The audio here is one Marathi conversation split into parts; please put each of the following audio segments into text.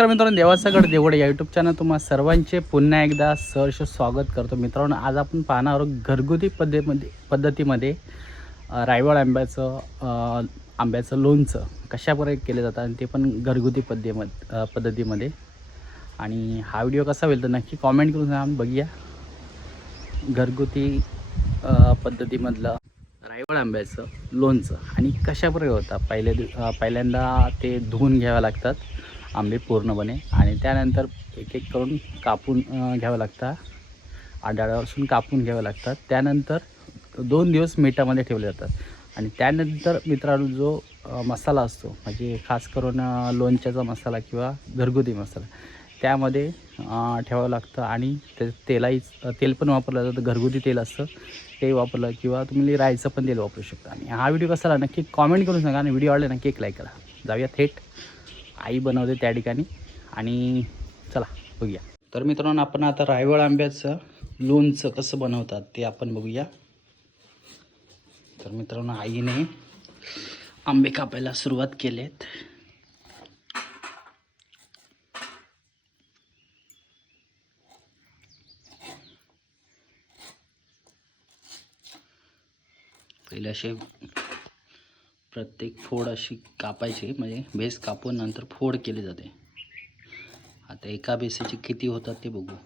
नमस्कार मित्रांनो देवासागड देवड या यूट्यूब चॅनल तुम्हा सर्वांचे पुन्हा एकदा सहर्ष स्वागत करतो. मित्रांनो आज आपण पाहणार आहोत घरगुती पद्धतीमध्ये पद्धतीमध्ये रायवळ आंब्याचं आंब्याचं लोणचं कशाप्रकारे केलं जातं आणि ते पण घरगुती पद्धतीमध्ये पद्धतीमध्ये. आणि हा व्हिडिओ कसा होईल तर नक्की कॉमेंट करून सांगा बघूया. घरगुती पद्धतीमधलं रायवळ आंब्याचं लोणचं आणि कशाप्रकारे होतं? पहिल्या पहिल्यांदा ते धुवून घ्यावं लागतात. आंबे पूर्णपणे आणि त्यानंतर एक एक करून कापून घ्यावं लागतं. आडाळापासून कापून घ्यावं लागतात त्यानंतर दोन दिवस मिठामध्ये ठेवले जातात. आणि त्यानंतर मित्रांनो जो मसाला असतो म्हणजे खास करून लोणच्याचा मसाला किंवा घरगुती मसाला त्यामध्ये ठेवावं लागतं. आणि ते तेलाही तेल पण वापरलं जातं. घरगुती तेल असतं ते वापरलं किंवा तुम्ही रायचं पण तेल वापरू शकता. आणि हा व्हिडिओ कसा आला नक्की कॉमेंट करून सांगा आणि व्हिडिओ आवडला नक्की एक लाईक करा. जाऊया थेट. आई बनवते त्या ठिकाणी. आणि चला बघूया. तर मित्रांनो आपण आता रायवळ आंब्याचं लोणचं कसं बनवतात ते आपण बघूया. तर मित्रांनो आईने आंबे कापायला सुरुवात केलेत. पहिले असे प्रत्येक फोड अशी कापायची म्हणजे बेस कापून नंतर फोड केली जाते. आता एका बेसाचे किती होतात ते बघू.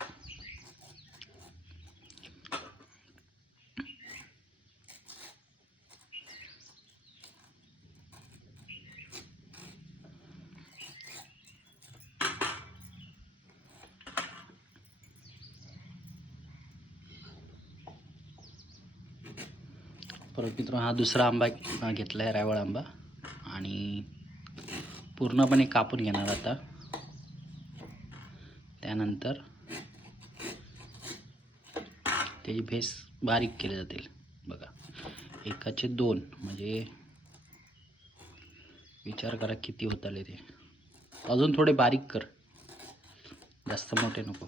परत मित्र हा दुसरा आंबा घेतला आहे रायवळ आंबा. आणि पूर्णपणे कापून घेणार आता. त्यानंतर त्याची भेस बारीक केले जातील. बघा एकाचे दोन म्हणजे विचार करा किती होत आले ते. अजून थोडे बारीक कर. जास्त मोठे नको.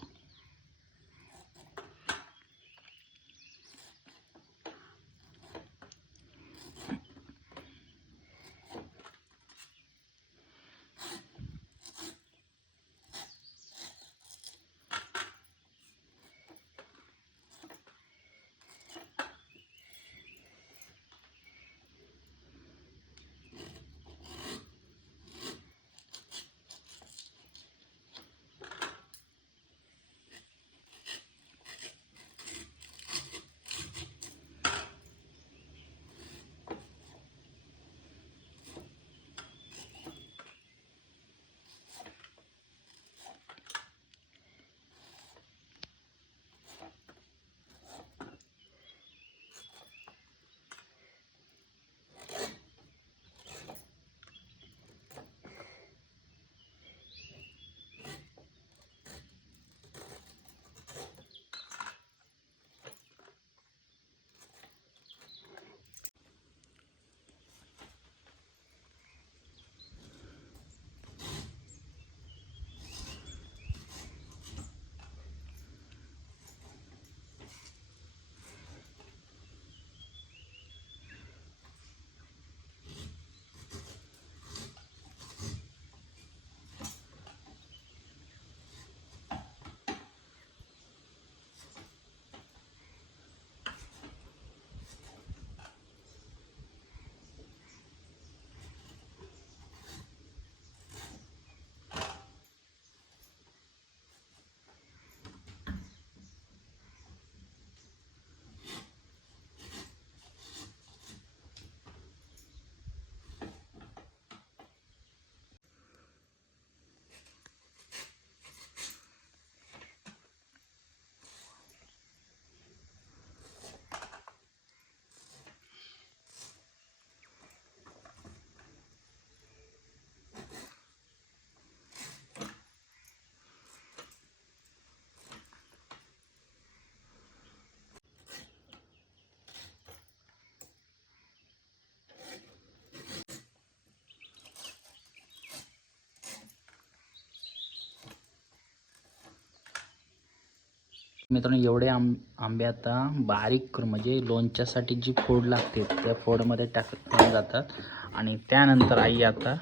मित्रांनो एवढे आंब आंबे आता बारीक करून म्हणजे लोणच्यासाठी जी फोड लागते त्या फोडमध्ये टाकल्या जातात. आणि त्यानंतर आई आता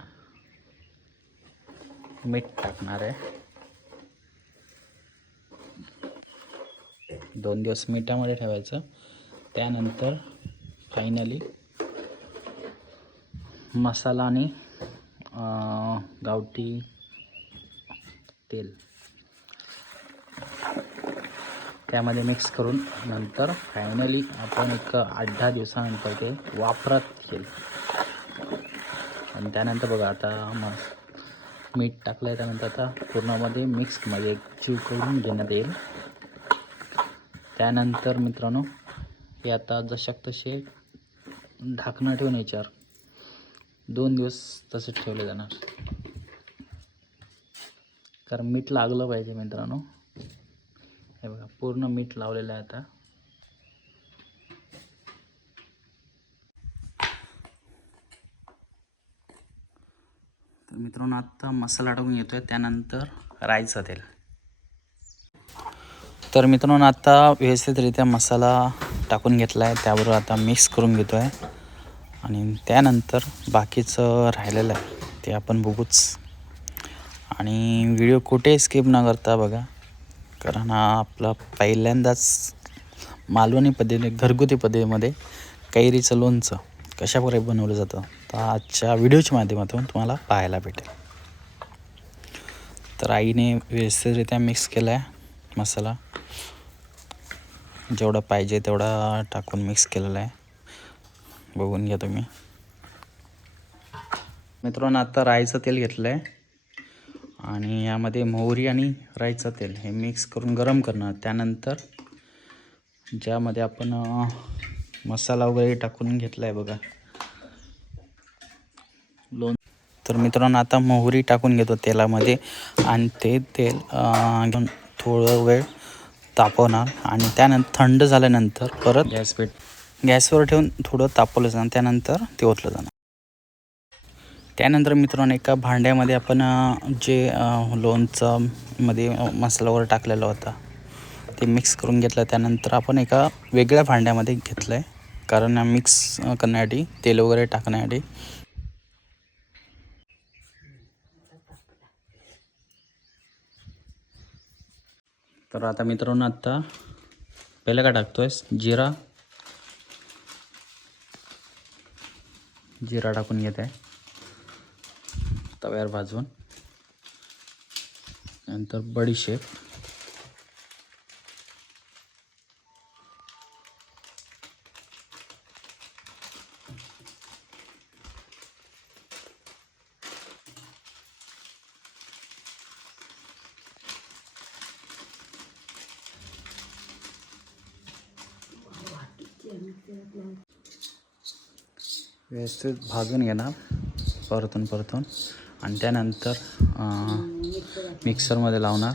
मीठ टाकणार आहे. दोन दिवस मिठामध्ये ठेवायचं. त्यानंतर फायनली मसाला आणि गावठी तेल. त्यामध्ये मिक्स करून नंतर फायनली आपण एक आठ दहा दिवसानंतर ते वापरात येईल. आणि त्यानंतर बघा आता मग मीठ टाकलं आहे त्यानंतर आता पूर्णमध्ये मिक्स म्हणजे एक जीव करून घेण्यात येईल. त्यानंतर मित्रांनो हे आता जशाक तसे ढाकणं ठेवून याच्यावर दोन दिवस तसंच ठेवले जाणार. कारण मीठ लागलं पाहिजे मित्रांनो. हे बघा पूर्ण मीठ लावलेलं आहे आता. तर मित्रांनो आत्ता मसाला टाकून आहे त्यानंतर राईचं तेल. तर मित्रांनो आता व्यवस्थितरित्या मसाला टाकून घेतला आहे त्याबरोबर आता मिक्स करून घेतो आहे आणि त्यानंतर बाकीचं राहिलेलं आहे ते आपण बघूच. आणि व्हिडिओ कुठे स्किप न करता बघा कारण हा आपला पहिल्यांदाच मालवणी पद्धतीने घरगुती पद्धतीमध्ये कैरीचं लोणचं कशाप्रकारे बनवलं जातं तर आजच्या व्हिडिओच्या माध्यमातून तुम्हाला पाहायला भेटेल. तर आईने व्यवस्थितरित्या मिक्स केला आहे मसाला. जेवढा पाहिजे तेवढा टाकून मिक्स केलेला आहे. बघून घ्या तुम्ही. मित्रांनो आता राईचं तेल घेतलं आहे आणि यामध्ये मोहरी आणि राईचं तेल हे मिक्स करून गरम करणार त्यानंतर ज्यामध्ये आपण मसाला वगैरे टाकून घेतला आहे बघा. लोण तर मित्रांनो आता मोहरी टाकून घेतो तेलामध्ये आणि ते तेल घेऊन थोडं वेळ तापवणार. आणि त्यानंतर थंड झाल्यानंतर परत गॅस पेट गॅसवर ठेवून थोडं तापवलं जाणार. त्यानंतर ते ओतलं जाणार. त्यानंतर मित्रांनो एका भांड्यामध्ये आपण जे लोणचं मध्ये मसाला वगैरे टाकलेला होता ते मिक्स करून घेतलं. त्यानंतर आपण एका वेगळ्या भांड्यामध्ये घेतलं आहे कारण मिक्स करण्यासाठी तेल वगैरे टाकण्यासाठी. तर आता मित्रांनो आत्ता पहिलं काय टाकतोय? जिरा. जिरा टाकून घेत आहे तव्यावर भाजून. नंतर बडीशेप व्यवस्थित भाजून घेणार. परतून परतून. आणि त्यानंतर मिक्सरमध्ये लावणार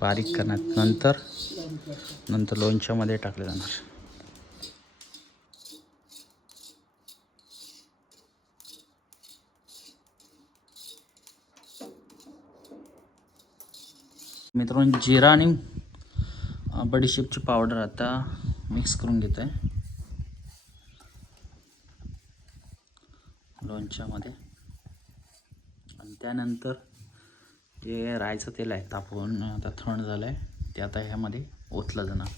बारीक करण्यात. नंतर नंतर लोणच्यामध्ये टाकले जाणार. मित्रांनो जिरा आणि बडीशेपची पावडर आता मिक्स करून घेतो आहे लोणच्यामध्ये. आणि त्यानंतर जे रायचं तेल आहे तापवून आता थंड झालं आहे ते आता ह्यामध्ये ओतलं जाणार.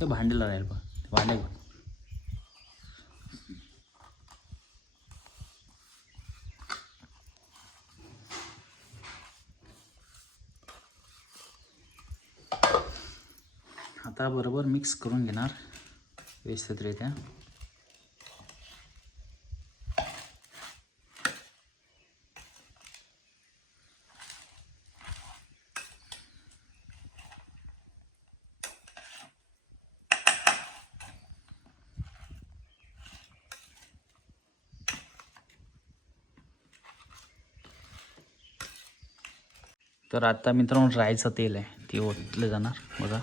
ते भांडीला राहील पण भांडे आता बरोबर मिक्स करून घेणार व्यवस्थितरित्या. तर आता मित्रांनो रायचं तेल आहे. ते ओतलं जाणार. बघा.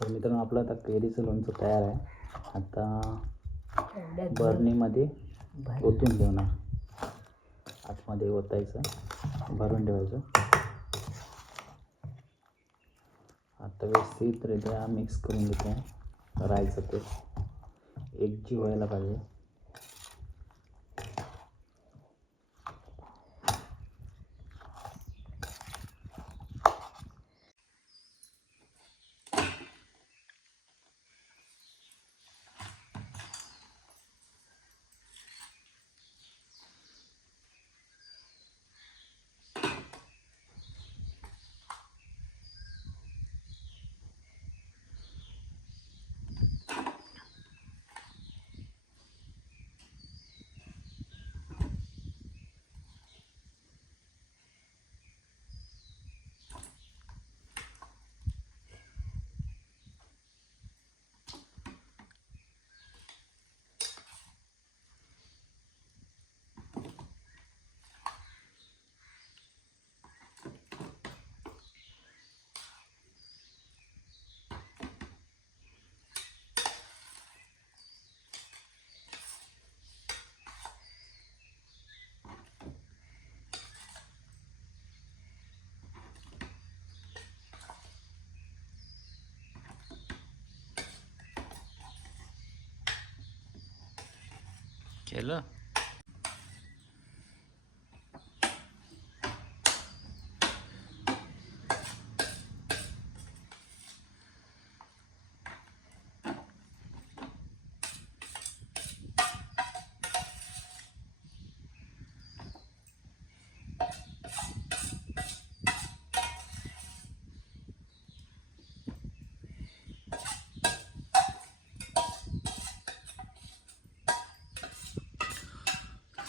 तर मित्रांनो आपलं आता कैरीचं लोणचं तयार आहे. आता बरणीमध्ये ओतून ठेवणार आतमध्ये ओतायचं भरून ठेवायचं. आता व्यवस्थितरित्या मिक्स करून घेते. राहायचं ते. एकजीव व्हायला पाहिजे. खेल्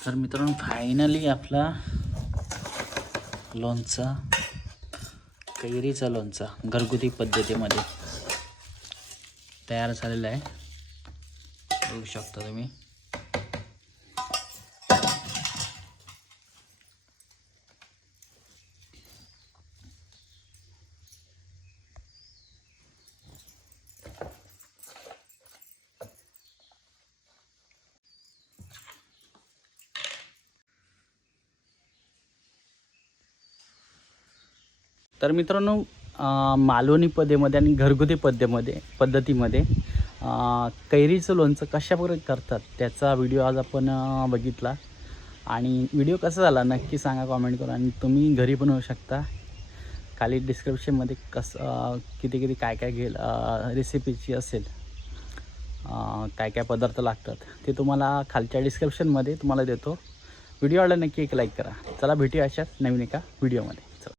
तर मित्रांनो फायनली आपला लोणचा कैरीचा लोणचा घरगुती पद्धतीमध्ये तयार झालेला आहे. बघू शकता तुम्ही. तर मित्रांनो मालवणी पदेमध्ये आणि घरगुती पद्धतीमध्ये पद्धतीमध्ये कैरीचं लोणचं कशाप्रकारे करतात त्याचा व्हिडिओ आज आपण बघितला. आणि व्हिडिओ कसा झाला नक्की सांगा कॉमेंट करून आणि तुम्ही घरी बनवू शकता. खाली डिस्क्रिप्शनमध्ये कसं किती किती काय काय घेईल रेसिपीची असेल काय काय पदार्थ लागतात ते तुम्हाला खालच्या डिस्क्रिप्शनमध्ये तुम्हाला देतो. व्हिडिओ आवडला नक्की एक लाईक करा. चला भेटूया अशाच नवीन एका व्हिडिओमध्ये